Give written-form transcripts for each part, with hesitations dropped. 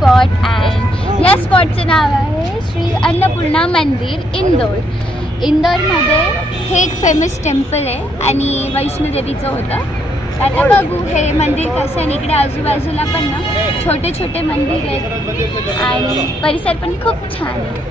Spot and या स्पॉटचं नाव आहे श्री अन्नपूर्णा मंदिर इंदोर. इंदोरमध्ये हे एक फेमस टेम्पल आहे आणि वैष्णोदेवीचं होतं. आता बघू हे मंदिर कसं आहे. इकडे आजूबाजूला पण ना छोटे छोटे मंदिर आहेत आणि परिसर पण खूप छान आहे.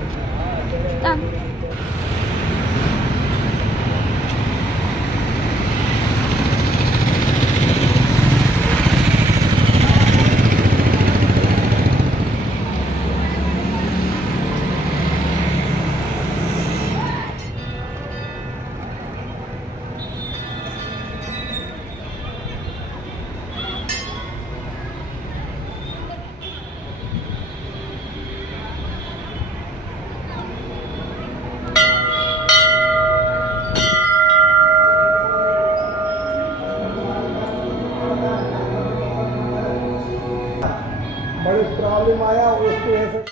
बड़ी प्रॉब्लम आया उसकी वजह से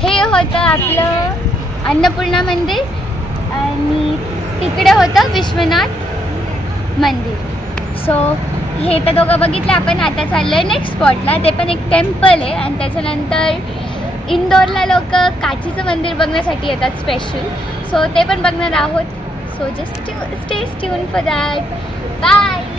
हे होतं आपलं अन्नपूर्णा मंदिर आणि तिकडे होतं विश्वनाथ मंदिर. सो हे तर दोघं बघितलं आपण. आता चाललं आहे नेक्स्ट स्पॉटला. ते पण एक टेम्पल आहे आणि त्याच्यानंतर इंदोरला लोक काचीचं मंदिर बघण्यासाठी येतात स्पेशल. सो ते पण बघणार आहोत. So just stay tune for that. Bye.